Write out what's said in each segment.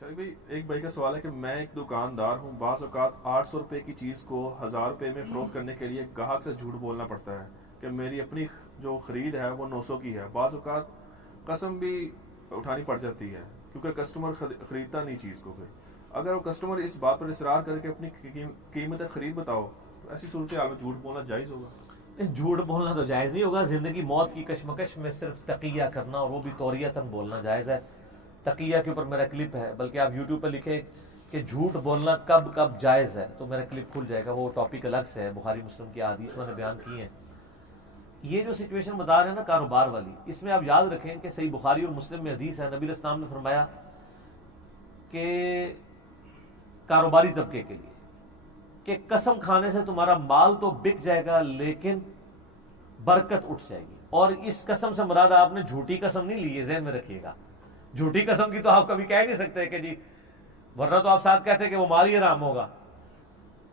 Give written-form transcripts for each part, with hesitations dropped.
چلیے بھائی، ایک بھائی کا سوال ہے کہ میں ایک دکاندار ہوں، بعض اوقات 800 روپے کی چیز کو 1000 روپے میں فروخت کرنے کے لیے گاہک سے جھوٹ بولنا پڑتا ہے کہ میری اپنی جو خرید ہے وہ 900 کی ہے۔ بعض اوقات قسم بھی اٹھانی پڑ جاتی ہے کیونکہ کسٹمر خریدتا نہیں چیز کو۔ پھر اگر وہ کسٹمر اس بات پر اصرار کر کے اپنی قیمت خرید بتاؤ تو ایسی صورتحال میں جھوٹ بولنا جائز ہوگا؟ جھوٹ بولنا تو جائز نہیں ہوگا، زندگی موت کی کشمکش میں صرف تقیہ کرنا اور وہ بھی توریتاً بولنا جائز ہے۔ تقیہ کے اوپر میرا کلپ ہے، بلکہ آپ یوٹیوب پہ لکھیں کہ جھوٹ بولنا کب کب جائز ہے تو میرا کلپ کھل جائے گا، وہ ٹاپک الگ سے ہے، بخاری مسلم کی احادیث میں نے بیان کی ہیں۔ یہ جو سچویشن بتا رہے ہیں نا کاروبار والی، اس میں آپ یاد رکھیں کہ صحیح بخاری اور مسلم میں حدیث ہے، نبی علیہ السلام نے فرمایا کہ کاروباری طبقے کے لیے کہ قسم کھانے سے تمہارا مال تو بک جائے گا لیکن برکت اٹھ جائے گی۔ اور اس قسم سے مراد آپ نے جھوٹی قسم نہیں لی ہے، ذہن میں رکھیے گا۔ جھوٹی قسم کی تو آپ کبھی کہہ نہیں سکتے کہ جی، ورنہ تو آپ ساتھ کہتے کہ وہ مال ہی حرام ہوگا۔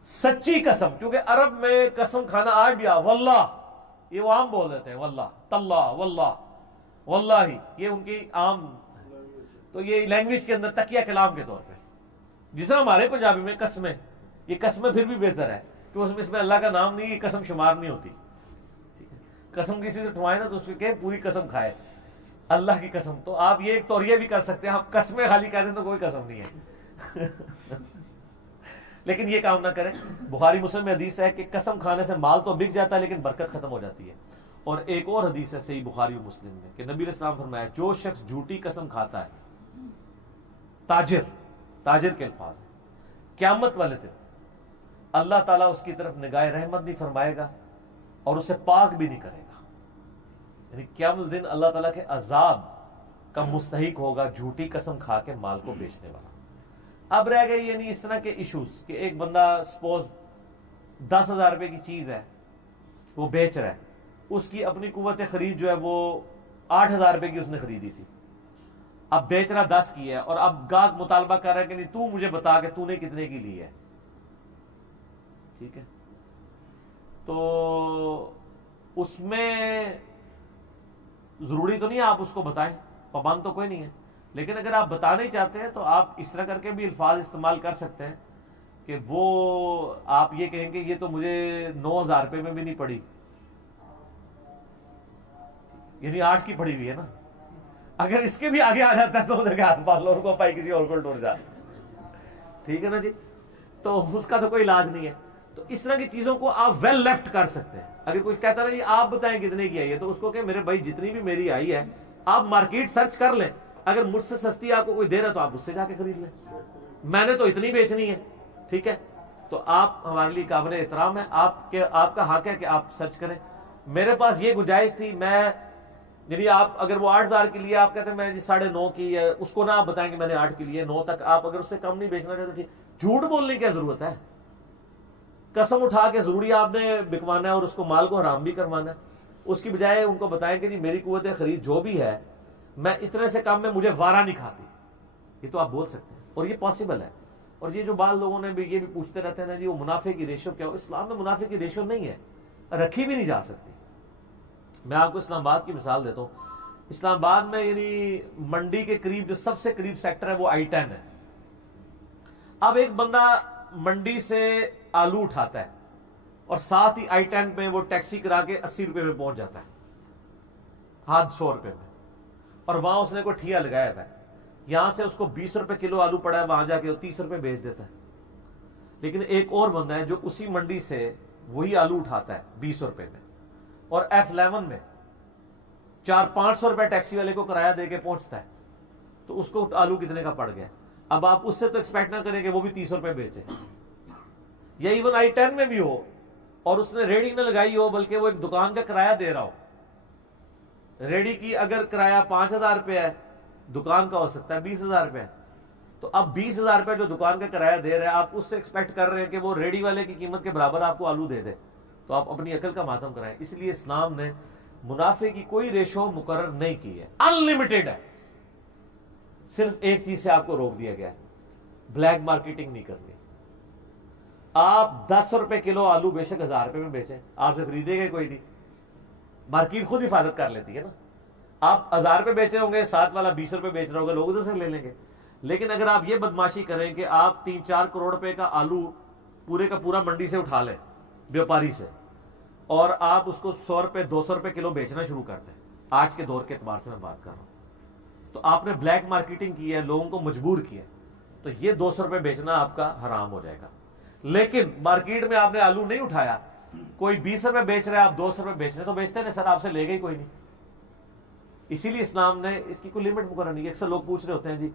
سچی قسم، کیونکہ عرب میں قسم کھانا آج بھی واللہ، یہ وہ عام بول دیتے ہیں، واللہ تاللہ واللہ واللہ، یہ ان کی عام، تو یہ لینگویج کے اندر تکیہ کلام کے طور پہ، جس طرح ہمارے پنجابی میں قسمیں، یہ قسمیں پھر بھی بہتر ہے کہ اس میں اللہ کا نام نہیں، یہ قسم شمار نہیں ہوتی۔ قسم کسی سے ٹھوائے نا تو اس کے پوری قسم کھائے، اللہ کی قسم۔ تو آپ یہ ایک توریہ بھی کر سکتے ہیں، آپ قسمیں خالی کہہ دیں تو کوئی قسم نہیں ہے لیکن یہ کام نہ کریں۔ بخاری مسلم میں حدیث ہے کہ قسم کھانے سے مال تو بک جاتا ہے لیکن برکت ختم ہو جاتی ہے۔ اور ایک اور حدیث ہے صحیح بخاری و مسلم میں کہ نبی علیہ السلام فرمایا جو شخص جھوٹی قسم کھاتا ہے، تاجر کے الفاظ ہیں، قیامت والے دن اللہ تعالیٰ اس کی طرف نگاہ رحمت نہیں فرمائے گا اور اسے پاک بھی نہیں کرے گا، یعنی قیامت دن اللہ تعالیٰ کے عذاب کا مستحق ہوگا جھوٹی قسم کھا کے مال کو بیچنے والا۔ اب رہ گئی یعنی اس طرح کے ایشوز کہ ایک بندہ سپوز 10,000 روپے کی چیز ہے وہ بیچ رہا ہے، اس کی اپنی قوت خرید جو ہے وہ 8,000 روپے کی اس نے خریدی تھی، اب بیچ رہا 10 کی ہے، اور اب گاہک مطالبہ کر رہا ہے کہ نہیں تو مجھے بتا کہ تو نے کتنے کی لی ہے، ٹھیک ہے؟ تو اس میں ضروری تو نہیں آپ اس کو بتائیں، پابند تو کوئی نہیں ہے، لیکن اگر آپ بتانا ہی چاہتے ہیں تو آپ اس طرح کر کے بھی الفاظ استعمال کر سکتے ہیں کہ وہ آپ یہ کہیں کہ یہ تو مجھے 9,000 روپے میں بھی نہیں پڑی، یعنی 8 کی پڑی ہوئی ہے نا۔ اگر اس کے بھی آگے آ جاتا ہے تو ادھر کے ہاتھ پال لو، کو پائی کسی اور کو ٹوٹ جاتا، ٹھیک ہے نا جی، تو اس کا تو کوئی علاج نہیں ہے۔ تو اس طرح کی چیزوں کو آپ ویل لیفٹ کر سکتے ہیں۔ اگر کوئی کہتا رہا یہ آپ بتائیں کتنے کی آئی ہے تو اس کو کہ میرے بھائی جتنی بھی میری آئی ہے آپ مارکیٹ سرچ کر لیں، اگر مجھ سے سستی آپ کو کوئی دے رہا تو آپ اس سے جا کے خرید لیں، میں نے تو اتنی بیچنی ہے، ٹھیک ہے؟ تو آپ ہمارے لیے قابل احترام ہے، آپ کا حق ہے کہ آپ سرچ کریں۔ میرے پاس یہ گنجائش تھی، میں یعنی آپ اگر وہ 8,000 کے لیے آپ کہتے ہیں میں جی 9.5 کی ہے، اس کو نہ آپ بتائیں کہ میں نے 8 کی لیے، 9 تک آپ اگر اس سے کم نہیں بیچنا چاہتے ٹھیک۔ جھوٹ بولنے کی کیا ضرورت ہے؟ قسم اٹھا کے ضروری آپ نے بکوانا ہے اور اس کو مال کو حرام بھی کروانا ہے؟ اس کی بجائے ان کو بتائیں کہ جی میری قوت خرید جو بھی ہے میں اتنے سے کم میں مجھے وارہ نہیں کھاتی، یہ تو آپ بول سکتے ہیں اور یہ پاسبل ہے۔ اور یہ جو بعض لوگوں نے بھی یہ بھی پوچھتے رہتے ہیں نا جی وہ منافع کی ریشو کیا ہو، اسلام میں منافع کی ریشو نہیں ہے، رکھی بھی نہیں جا سکتی۔ میں آپ کو اسلام آباد کی مثال دیتا ہوں۔ اسلام آباد میں یعنی منڈی کے قریب جو سب سے قریب سیکٹر ہے وہ I-10 ہے۔ اب ایک بندہ منڈی سے آلو اٹھاتا ہے اور ساتھ ہی I-10 پہ وہ ٹیکسی کرا کے 80 روپے میں پہنچ جاتا ہے، ہاتھ 100 روپے میں، اور وہاں اس نے کوئی ٹھیا لگایا ہوا ہے، یہاں سے اس کو 20 روپے کلو آلو پڑا ہے، وہاں جا کے 30 روپے بیچ دیتا ہے۔ لیکن ایک اور بندہ ہے جو اسی منڈی سے وہی آلو اٹھاتا ہے 20 روپے میں اور F11 میں 400-500 روپے ٹیکسی والے کو کرایہ دے کے پہنچتا ہے، تو اس کو آلو کتنے کا پڑ گیا؟ اب آپ اس سے تو ایکسپیکٹ نہ کریں کہ وہ بھی 30 روپے بیچے، یا ایون I-10 میں بھی ہو اور اس نے ریڑھی نہ لگائی ہو بلکہ وہ ایک دکان کا کرایہ دے رہا ہو، ریڑھی کی اگر کرایہ 5,000 روپے ہے، دکان کا ہو سکتا ہے 20,000 روپے، تو اب 20,000 روپے جو دکان کا کرایہ دے رہے ہیں آپ اس سے ایکسپیکٹ کر رہے ہیں کہ وہ ریڑھی والے کی قیمت کے برابر آپ کو آلو دے دے، تو آپ اپنی عقل کا ماتم کرائیں۔ اس لیے اسلام نے منافع کی کوئی ریشو مقرر نہیں کی ہے، ان لمیٹڈ ہے، صرف ایک چیز سے آپ کو روک دیا گیا ہے، بلیک مارکیٹنگ نہیں کرنی۔ آپ 10 روپے کلو آلو بے شک 1,000 روپے میں بیچیں، آپ سے خریدے گا کوئی نہیں، مارکیٹ خود حفاظت کر لیتی ہے نا۔ آپ 1,000 روپے بیچ رہے ہوں گے، ساتھ والا 20 روپے بیچ رہا ہوگا، لوگ ادھر سے لے لیں گے۔ لیکن اگر آپ یہ بدماشی کریں کہ آپ 3-4 کروڑ روپے کا آلو پورے کا پورا منڈی سے اٹھا لیں بیوپاری سے، اور آپ اس کو 100 روپے 200 روپے کلو بیچنا شروع کرتے ہیں، آج کے دور کے اعتبار سے میں بات کر رہا ہوں، تو آپ نے بلیک مارکیٹنگ کی ہے، لوگوں کو مجبور کیا، تو یہ 200 روپے بیچنا آپ کا حرام ہو جائے گا۔ لیکن مارکیٹ میں آپ نے آلو نہیں اٹھایا، کوئی 20 روپے بیچ رہے ہیں، آپ 200 روپے بیچ رہے ہیں، تو بیچتے نہیں سر، آپ سے لے گا ہی کوئی نہیں۔ اسی لیے اسلام نے اس کی کوئی لمٹ مقرر نہیں ہے۔ اکثر لوگ پوچھ رہے ہوتے ہیں جی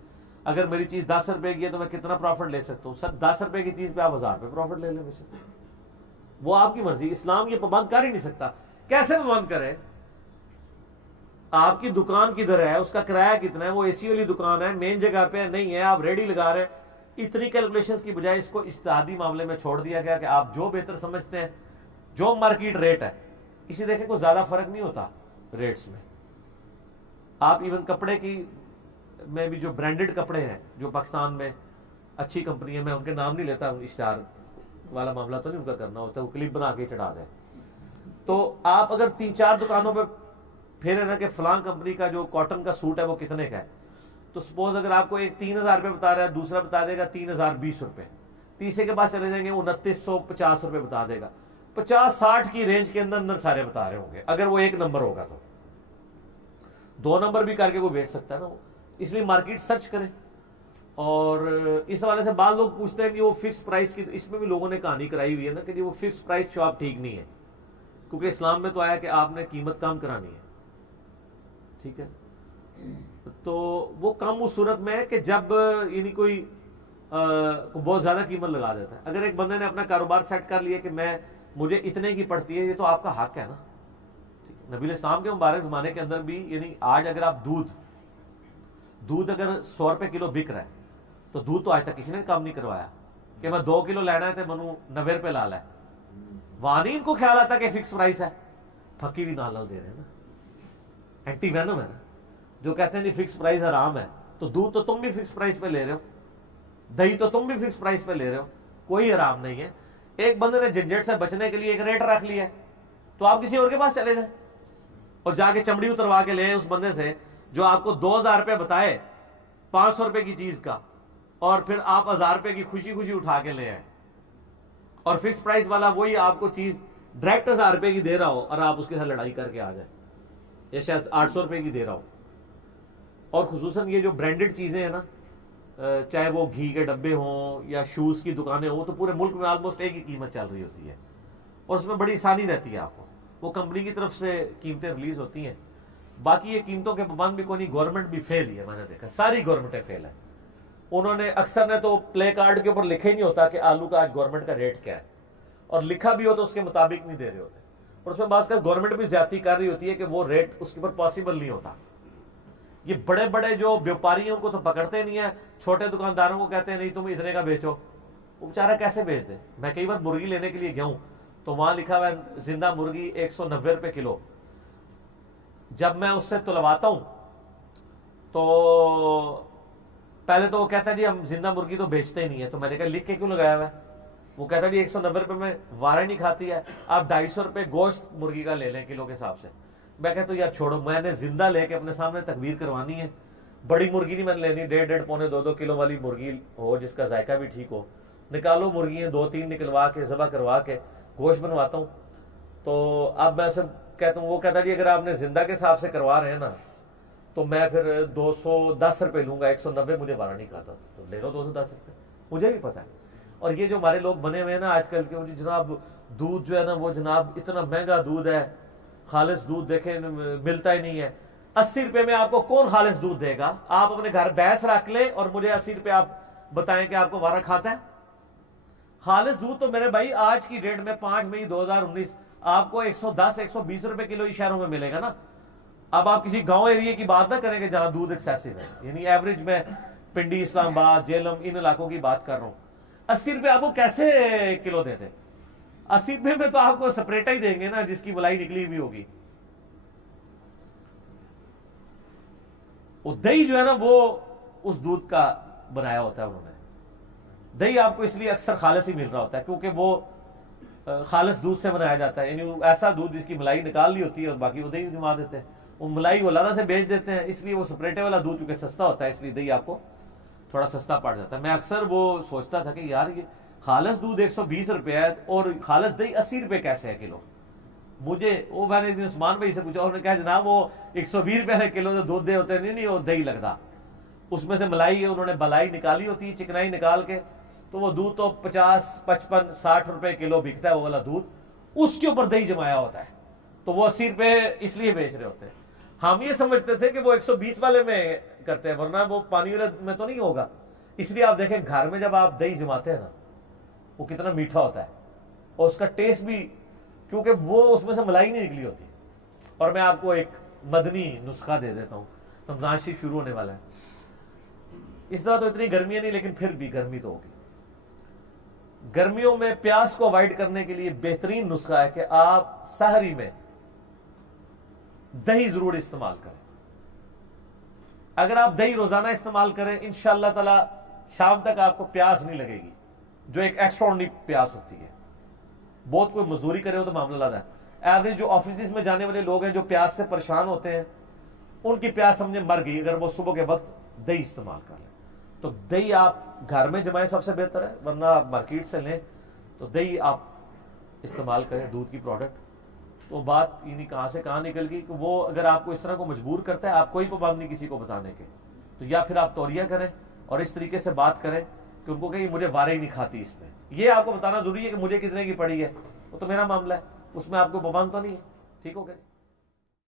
اگر میری چیز 10 روپے کی ہے تو میں کتنا پروفٹ لے سکتا ہوں؟ سر 10 روپے کی چیز پہ آپ 1000 روپے پروفٹ لے لیں، وہ آپ کی مرضی، اسلام یہ پابند کر ہی نہیں سکتا۔ کیسے پابند کرے؟ آپ کی دکان کدھر ہے، اس کا کرایہ کتنا ہے، وہ اے سی والی دکان ہے، مین جگہ پہ نہیں ہے، آپ ریڈی لگا رہے ہیں، اتنی کیلکولیشنز کی بجائے اس کو اجتہادی معاملے میں چھوڑ دیا گیا کہ آپ جو بہتر سمجھتے ہیں، جو مارکیٹ ریٹ ہے، اسی دیکھیں کوئی زیادہ فرق نہیں ہوتا ریٹس میں۔ آپ ایون کپڑے کی میں بھی جو برانڈڈ کپڑے ہیں جو پاکستان میں اچھی کمپنی ہے، میں ان کے نام نہیں لیتا، اشتہار والا معاملہ تو نہیں ان کا کرنا ہوتا، وہ کلپ بنا کے چڑھا دیں، تو آپ اگر 3-4 دکانوں پہ پھر ہے نا کہ فلاں کمپنی کا جو کاٹن کا سوٹ ہے وہ کتنے کا ہے، تو سپوز اگر آپ کو ایک 3000 روپے بتا رہا ہے، دوسرا بتا دے گا 3020 روپے، تیسرے کے پاس چلے جائیں گے 2950 روپے بتا دے گا، 50-60 کی رینج کے اندر سارے بتا رہے ہوں گے، اگر وہ ایک نمبر ہوگا تو 2 نمبر بھی کر کے وہ بیچ سکتا ہے نا، اس لیے مارکیٹ سرچ کریں۔ اور اس حوالے سے بعض لوگ پوچھتے ہیں کہ وہ فکس پرائس کی، اس میں بھی لوگوں نے کہانی کرائی ہوئی ہے نا کہ وہ فکس پرائس شاپ ٹھیک نہیں ہے، کیونکہ اسلام میں تو آیا کہ آپ نے قیمت کم کرانی ہے، ٹھیک ہے، تو وہ کم اس صورت میں ہے کہ جب یعنی کوئی بہت زیادہ قیمت لگا دیتا ہے۔ اگر ایک بندے نے اپنا کاروبار سیٹ کر لیا کہ مجھے اتنے کی پڑتی ہے، یہ تو آپ کا حق ہے نا۔ نبی اسلام کے مبارک زمانے کے اندر بھی، یعنی آج اگر آپ دودھ اگر 100 روپے کلو بک رہا ہے تو دودھ تو آج تک کسی نے کام نہیں کروایا کہ میں 2 کلو لینا ہے تو منو 90 روپے لا ہے، وہاں نہیں ان کو خیال آتا کہ فکس پرائس ہے، پھکی بھی نال دے رہے ہیں نا، اینٹی وینم ہے نا، جو کہتے ہیں جی فکس پرائس حرام ہے، تو دودھ تو تم بھی فکس پرائس پہ لے رہے ہو، دہی تو تم بھی فکس پرائس پہ لے رہے ہو، کوئی حرام نہیں ہے۔ ایک بندے نے جھنجھٹ سے بچنے کے لیے ایک ریٹ رکھ لیا ہے، تو آپ کسی اور کے پاس چلے جائیں اور جا کے چمڑی اتروا کے لیں اس بندے سے جو آپ کو 2000 روپے بتائے 500 روپے کی چیز کا، اور پھر آپ 1000 روپے کی خوشی خوشی اٹھا کے لے آئے، اور فکس پرائس والا وہی آپ کو چیز ڈائریکٹ 1000 روپے کی دے رہا ہو اور آپ اس کے ساتھ لڑائی کر کے آ جائیں، یا شاید 800 روپے کی دے رہا ہو۔ اور خصوصاً یہ جو برانڈڈ چیزیں ہیں نا، چاہے وہ گھی کے ڈبے ہوں یا شوز کی دکانیں ہوں، تو پورے ملک میں آلموسٹ ایک ہی قیمت چل رہی ہوتی ہے، اور اس میں بڑی آسانی رہتی ہے، آپ کو وہ کمپنی کی طرف سے قیمتیں ریلیز ہوتی ہیں۔ باقی یہ قیمتوں کے پابند بھی کوئی نہیں، گورنمنٹ بھی فیل ہی ہے، میں نے دیکھا ساری گورنمنٹیں فیل ہیں، انہوں نے اکثر نے تو پلے کارڈ کے اوپر لکھا ہی نہیں ہوتا کہ آلو کا آج گورنمنٹ کا ریٹ کیا ہے، اور لکھا بھی ہو تو اس کے مطابق نہیں دے رہے ہوتے، اور اس میں بعض کا گورنمنٹ بھی زیادتی کر رہی ہوتی ہے کہ وہ ریٹ اس کے اوپر پاسبل نہیں ہوتا۔ یہ بڑے بڑے جو بیوپاری ہیں ان کو تو پکڑتے نہیں ہیں، چھوٹے دکانداروں کو کہتے ہیں نہیں تم اتنے کا بیچو، وہ بیچارہ کیسے بیچ دے؟ میں کئی بار مرغی لینے کے لیے گیا ہوں تو وہاں لکھا ہوا ہے زندہ مرغی 190 روپے کلو، جب میں اس سے تلواتا ہوں تو پہلے تو وہ کہتا ہے جی ہم زندہ مرغی تو بیچتے ہی نہیں ہے، تو میں نے کہا لکھ کے کیوں لگایا ہوا ہے؟ وہ کہتا ہے جی 190 روپے میں وارہ نہیں کھاتی ہے، آپ 250 روپے گوشت مرغی کا لے لیں کلو کے حساب سے۔ میں کہتا ہوں یار چھوڑو، میں نے زندہ لے کے اپنے سامنے تکبیر کروانی ہے، بڑی مرغی نہیں میں نے لینی، 1.5 پونے 2 کلو والی مرغی ہو جس کا ذائقہ بھی ٹھیک ہو، نکالو مرغیاں 2-3 نکلوا کے ذبح کروا کے گوشت بنواتا ہوں۔ تو اب میں اسے کہتا ہوں، وہ کہتا جی اگر آپ نے زندہ کے حساب سے کروا رہے ہیں نا تو میں پھر 210 روپے لوں گا، 190 مجھے بارہ نہیں کھاتا، تو لے لو 210 روپے، مجھے بھی پتا ہے۔ اور یہ جو ہمارے لوگ بنے ہوئے ہیں نا آج کل کے، جناب دودھ جو ہے نا وہ جناب اتنا مہنگا دودھ ہے، خالص دودھ دیکھیں ملتا ہی نہیں ہے، 80 روپے میں آپ کو کون خالص دودھ دے گا؟ آپ اپنے گھر بھینس رکھ لیں اور مجھے 80 روپے آپ بتائیں کہ آپ کو وارہ کھاتا ہے؟ خالص دودھ تو میرے بھائی آج کی ڈیٹ میں 5 مئی 2019 آپ کو 110-120 روپے کلو ہی شہروں میں ملے گا نا۔ اب آپ کسی گاؤں ایریے کی بات نہ کریں کہ جہاں دودھ ایکسیسو ہے، یعنی ایوریج میں پنڈی، اسلام آباد، جیلم ان علاقوں کی بات کر رہا ہوں، 80 روپے آپ کو کیسے کلو دیتے؟ 80 روپے میں تو آپ کو سپریٹا ہی دیں گے نا جس کی ملائی نکلی ہوئی ہوگی۔ وہ دہی جو ہے نا وہ اس دودھ کا بنایا ہوتا ہے انہوں نے، دہی آپ کو اس لیے اکثر خالص ہی مل رہا ہوتا ہے کیونکہ وہ خالص دودھ سے بنایا جاتا ہے، یعنی ایسا دودھ جس کی ملائی نکال لی ہوتی ہے اور باقی وہ دہی جما دیتے ہیں، وہ ملائی وہ علیحدہ سے بیچ دیتے ہیں، اس لیے وہ سپریٹے والا دودھ چونکہ سستا ہوتا ہے اس لیے دہی آپ کو تھوڑا سستا پڑ جاتا ہے. میں اکثر وہ سوچتا تھا کہ یار یہ خالص دودھ 120 روپے ہے اور خالص دہی 80 روپے کیسے ہے کلو. مجھے وہ میں نے ایک دن عثمان بھائی سے پوچھا, انہوں نے کہا جناب وہ 120 روپے ہے کلو جو دودھ دے ہوتے ہیں, نہیں وہ دہی لگتا, اس میں سے ملائی انہوں نے بلائی نکالی ہوتی ہے, چکنائی نکال کے, تو وہ دودھ تو 50 55 60 روپے کلو بکتا ہے وہ والا دودھ, اس کے اوپر دہی جمایا ہوتا ہے, تو وہ 80 روپے اس لیے بیچ رہے ہوتے ہیں. ہم یہ سمجھتے تھے کہ وہ 120 والے میں کرتے ہیں, ورنہ وہ پانی والے میں تو نہیں ہوگا. اس لیے آپ دیکھیں گھر میں جب آپ دہی جماتے ہیں نا وہ کتنا میٹھا ہوتا ہے, اور اس کا ٹیسٹ بھی, کیونکہ وہ اس میں سے ملائی نہیں نکلی ہوتی. اور میں آپ کو ایک مدنی نسخہ دے دیتا ہوں, رمضان شریف شروع ہونے والا ہے, اس طرح تو اتنی گرمیاں نہیں لیکن پھر بھی گرمی تو ہوگی. گرمیوں میں پیاس کو اوائڈ کرنے کے لیے بہترین نسخہ ہے کہ آپ سحری میں دہی ضرور استعمال کریں. اگر آپ دہی روزانہ استعمال کریں انشاءاللہ تعالی شام تک آپ کو پیاس نہیں لگے گی, جو ایک ایکسٹراڈنری پیاس ہوتی ہے. بہت کوئی مزدوری کرے ہو تو معاملہ لگا ہے. ایوریج جو آفیسز میں جانے والے لوگ ہیں جو پیاس سے پریشان ہوتے ہیں, ان کی پیاس سمجھے مر گئی اگر وہ صبح کے وقت دہی استعمال کر لیں. تو دہی آپ گھر میں جمائیں سب سے بہتر ہے, ورنہ آپ مارکیٹ سے لیں تو دہی آپ استعمال کریں, دودھ کی پروڈکٹ. تو بات یعنی کہاں سے کہاں نکل گئی کہ وہ اگر آپ کو اس طرح کو مجبور کرتا ہے, آپ کوئی پابند نہیں کسی کو بتانے کے, تو یا پھر آپ توریہ کریں اور اس طریقے سے بات کریں کہ ان کو کہ مجھے وارے ہی نہیں کھاتی اس میں. یہ آپ کو بتانا ضروری ہے کہ مجھے کتنے کی پڑی ہے, وہ تو میرا معاملہ ہے, اس میں آپ کو پابند تو نہیں ہے. ٹھیک ہو گیا.